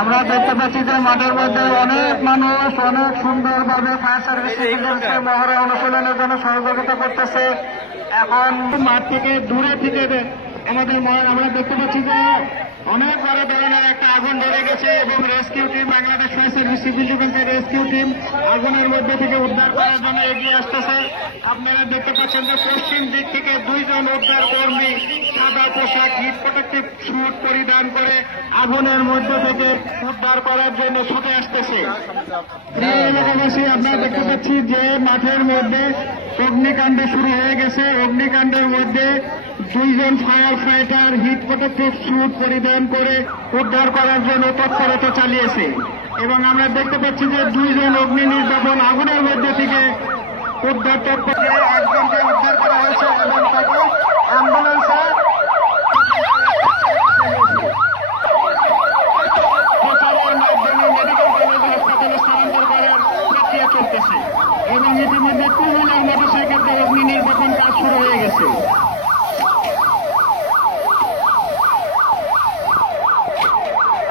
আমরা দেখতে পাচ্ছি যে মাঠের মধ্যে অনেক মানুষ অনেক সুন্দরভাবে ফায়ার সার্ভিস মহড়া অনুশীলনের জন্য সহযোগিতা করতেছে। এখন মাঠ থেকে দূরে থেকে আমাদের আমরা দেখতে পাচ্ছি যে অনেক বড় ধরনের একটা আগুন ধরে গেছে এবং rescue team, Bangladesh fire service civil ডিফেন্সের রেস্কিউ টিম আগুনের মধ্যে থেকে উদ্ধার করার জন্য এগিয়ে আসতেছে। আপনারা দেখতে পাচ্ছেন যে পশ্চিম দিক থেকে 2 জন উদ্ধার কর্মী সাদা পোশাক, হিট প্রোটেক্টিভ স্যুট পরিধান করে আগুনের মধ্যে থেকে উদ্ধার করার জন্য ছুটে আসতেছে। প্রিয় এলাকাবাসী, আপনারা দেখতে পাচ্ছি যে মাঠের মধ্যে অগ্নিকাণ্ড শুরু হয়ে গেছে। অগ্নিকাণ্ডের মধ্যে 2 জন fire fighter heat protective suit পরিধান করে উদ্ধার করার জন্য তৎপরতা চালিয়েছে এবং আমরা দেখতে পাচ্ছি যে 2 জন অগ্নি নির্বাপন আগুনের মধ্যে থেকে উদ্ধার তৎপরতা একজনকে উদ্ধার করা হয়েছে এবং তাকে অ্যাম্বুলেন্সে মেডিকেল কলেজ হাসপাতালে স্থানান্তর করার প্রক্রিয়া চলতেছে এবং ইতিমধ্যে 2 হুইলার মোটরসাইকেল দিয়ে অগ্নি নির্বাপন কাজ শুরু হয়ে গেছে।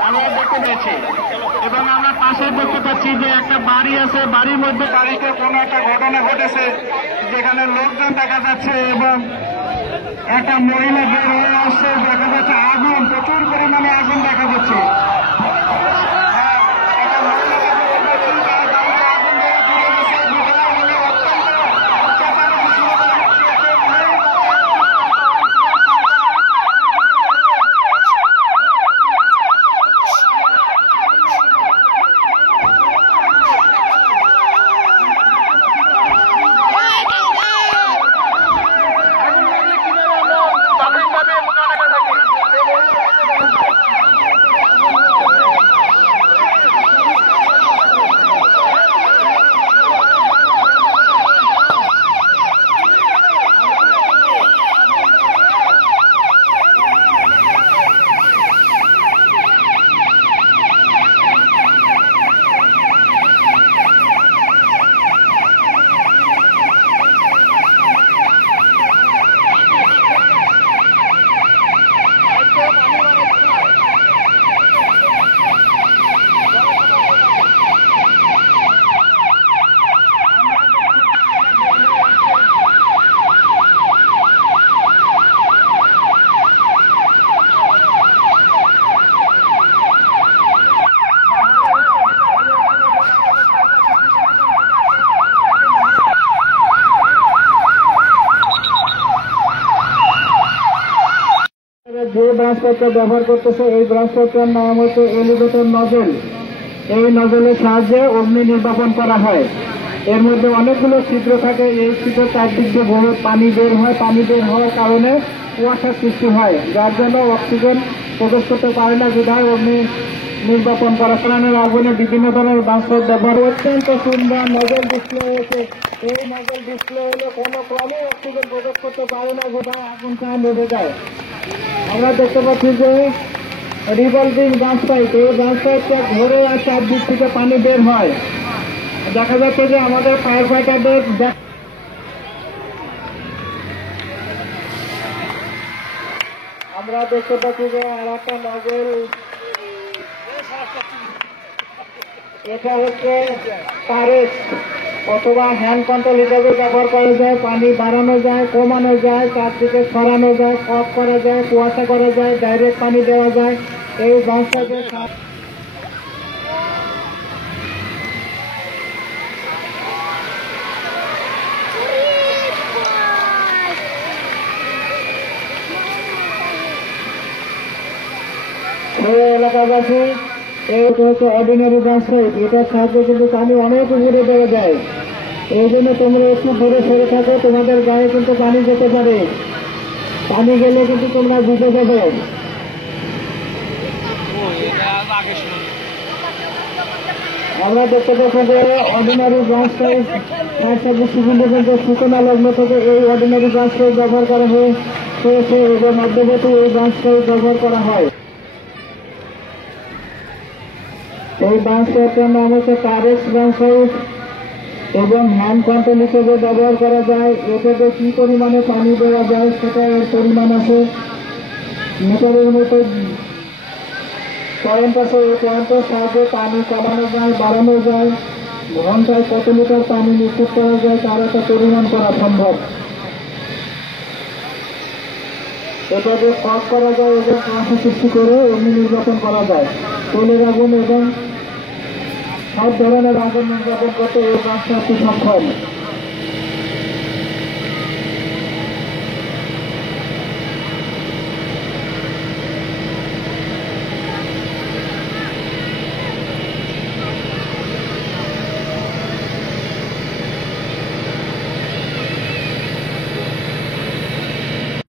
আমরা দেখতে পাচ্ছি এবং আমরা পাশে দেখতে পাচ্ছি যে একটা বাড়ি আছে, বাড়ির মধ্যে বাড়িতে কোনো একটা ঘটনা ঘটেছে যেখানে লোকজন দেখা যাচ্ছে এবং একটা মহিলা বের হয়ে আসছে। দেখা যাচ্ছে আগুন, প্রচুর পরিমাণে আগুন দেখা যাচ্ছে। যে ব্রাঞ্চপত্র ব্যবহার করতেছে এই ব্রাঞ্চপত্রের নাম হচ্ছে এলিভেটর নজল। এই নজলের সাহায্যে অগ্নি নির্বাপন করা হয়। এর মধ্যে অনেকগুলো ছিদ্র থাকে, এই ছিদ্র চারদিক দিয়ে ভরে পানি বের হয়। পানি বের হওয়ার কারণে কুয়াশার সৃষ্টি হয়, যার জন্য অক্সিজেন প্রবেশ করতে পারে না, বিধায় অগ্নি নির্বাপন করা। কারণে আগুনে বিভিন্ন ধরনের ব্রাঞ্চপত্র ব্যবহার অত্যন্ত সুন্দর নজল ডিসপ্লে হয়েছে। এই নজল ডিসপ্লে হলে কোনো ক্রমে অক্সিজেন প্রবেশ করতে পারে না, বিধায় আগুনটা নিভে যায়। আমরা দেখতে পাচ্ছি যে রিভলভিং ব্রাঞ্চ পাইপ, এই ব্রাঞ্চ পাইপটা ঘুরে আর চারদিক থেকে পানি বের হয়। দেখা যাচ্ছে যে আমাদের ফায়ার ফাইটারদের আমরা দেখতে পাচ্ছি যে আর একটা নজল, এটা হচ্ছে পারেস অথবা হ্যান্ড কন্ট্রোল হিসাবে ব্যবহার করা যায়। পানি বাড়ানো যায়, কমানো যায়, চারদিকে সরানো যায়, কপ করা যায়, কুয়াশা করা যায়, ডাইরেক্ট পানি দেওয়া যায়। এই ব্রাঞ্চটাকে এলাকাবাসী এটা হচ্ছে অর্ডিনারি ব্রাঞ্চ পাইপ, এটার সাহায্যে কিন্তু পানি অনেক উপরে দেওয়া যায়। এই জন্য তোমরা একটু দূরে সরে থাকো, তোমাদের গায়ে কিন্তু পানি যেতে পারে, পানি গেলে কিন্তু তোমরা বুঝে যাবে। আমরা দেখতে পাচ্ছি যে ordinary branch pipe fire service কিন্তু সূচনা লগ্ন থেকে এই অর্ডিনারি ব্রাঞ্চ পাইপ ব্যবহার করা হয়েছে এবং মধ্যবর্তী এই ব্রাঞ্চ পাইপ ব্যবহার করা হয়। এই ব্রাঞ্চ পাইপটার নাম হচ্ছে কারেক্স ব্রাঞ্চ পাইপ এবং হ্যান্ড পাম্পের হিসেবে ব্যবহার করা যায়। এটাতে কি পরিমাণে পানি দেওয়া যায় সেটা এর পরিমাণ আছে, মিটারের মতো পয়েন্ট আছে। এই পয়েন্টের সাহায্যে পানি কমানো যায়, বাড়ানো যায়, ঘন্টায় কত লিটার পানি নিশ্চিত করা যায় তার একটা পরিমাণ করা সম্ভব। এটা যে শর্ট করা যায় এবং সমস্যা সৃষ্টি করে অগ্নি নির্বাপন করা যায়। তেলের আগুন এবং সব ধরনের আগুন নির্বাপন করতে এই ব্রাঞ্চটি সক্ষম।